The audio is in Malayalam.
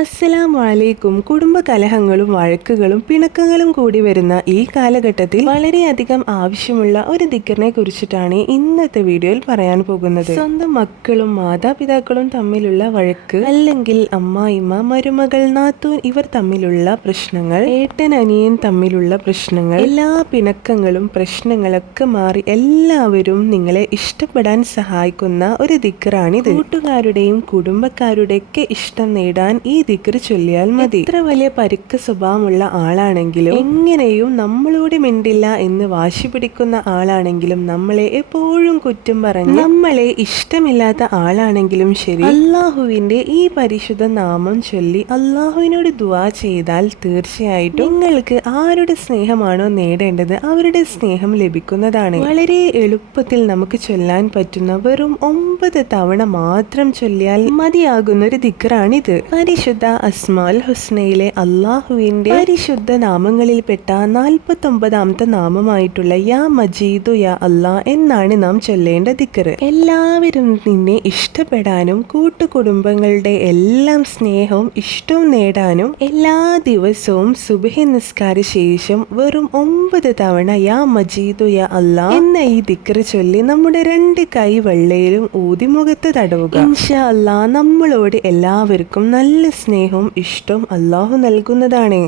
അസ്സലാമു വലൈക്കും കുടുംബ കലഹങ്ങളും വഴക്കുകളും പിണക്കങ്ങളും കൂടി വരുന്ന ഈ കാലഘട്ടത്തിൽ വളരെയധികം ആവശ്യമുള്ള ഒരു ദിക്കറിനെ കുറിച്ചിട്ടാണ് ഇന്നത്തെ വീഡിയോയിൽ പറയാൻ പോകുന്നത്. സ്വന്തം മക്കളും മാതാപിതാക്കളും തമ്മിലുള്ള വഴക്ക് അല്ലെങ്കിൽ അമ്മായിമ്മ മരുമകൾ നാത്തൂൻ ഇവർ തമ്മിലുള്ള പ്രശ്നങ്ങൾ ഏട്ടൻ അനിയൻ തമ്മിലുള്ള പ്രശ്നങ്ങൾ എല്ലാ പിണക്കങ്ങളും പ്രശ്നങ്ങളൊക്കെ മാറി എല്ലാവരും നിങ്ങളെ ഇഷ്ടപ്പെടാൻ സഹായിക്കുന്ന ഒരു ദിക്കറാണിത്. കൂട്ടുകാരുടെയും കുടുംബക്കാരുടെയൊക്കെ ഇഷ്ടം നേടാൻ ഈ ദിക്കർ ചൊല്ലിയാൽ മതി. ഇത്ര വലിയ പരുക്ക സ്വഭാവമുള്ള ആളാണെങ്കിലും എങ്ങനെയും നമ്മളോട് മിണ്ടില്ല എന്ന് വാശി പിടിക്കുന്ന ആളാണെങ്കിലും നമ്മളെ എപ്പോഴും കുറ്റം പറഞ്ഞ് നമ്മളെ ഇഷ്ടമില്ലാത്ത ആളാണെങ്കിലും ശരി. അള്ളാഹുവിന്റെ ഈ പരിശുദ്ധ നാമം ചൊല്ലി അള്ളാഹുവിനോട് ദുവാ ചെയ്താൽ തീർച്ചയായിട്ടും നിങ്ങൾക്ക് ആരുടെ സ്നേഹമാണോ നേടേണ്ടത് അവരുടെ സ്നേഹം ലഭിക്കുന്നതാണ്. വളരെ എളുപ്പത്തിൽ നമുക്ക് ചൊല്ലാൻ പറ്റുന്ന വെറും ഒമ്പത് തവണ മാത്രം ചൊല്ലിയാൽ മതിയാകുന്ന ഒരു ദിക്കറാണിത്. പരിശുദ്ധ അസ്മാൽ ഹുസ്നയിലെ അള്ളാഹുവിന്റെ പരിശുദ്ധ നാമങ്ങളിൽപ്പെട്ട നാൽപ്പത്തി ഒമ്പതാമത്തെ നാമമായിട്ടുള്ള യാ മജീദു യാ അല്ലാ എന്നാണ് നാം ചൊല്ലേണ്ട ദിക്കറ്. എല്ലാവരും നിന്നെ ഇഷ്ടപ്പെടാനും കൂട്ടുകുടുംബങ്ങളുടെ എല്ലാം സ്നേഹവും ഇഷ്ടവും നേടാനും എല്ലാ ദിവസവും സുബഹി നിസ്കാര ശേഷം വെറും ഒമ്പത് തവണ യാ മജീദു യാ അല്ലാ എന്ന ഈ ദിക്കറ് ചൊല്ലി നമ്മുടെ രണ്ട് കൈ വെള്ളയിലും ഊതിമുഖത്ത് തടവുക. ഇൻഷാ അല്ലാ നമ്മളോട് എല്ലാവർക്കും നല്ല സ്നേഹവും ഇഷ്ടവും അള്ളാഹു നൽകുന്നതാണ്.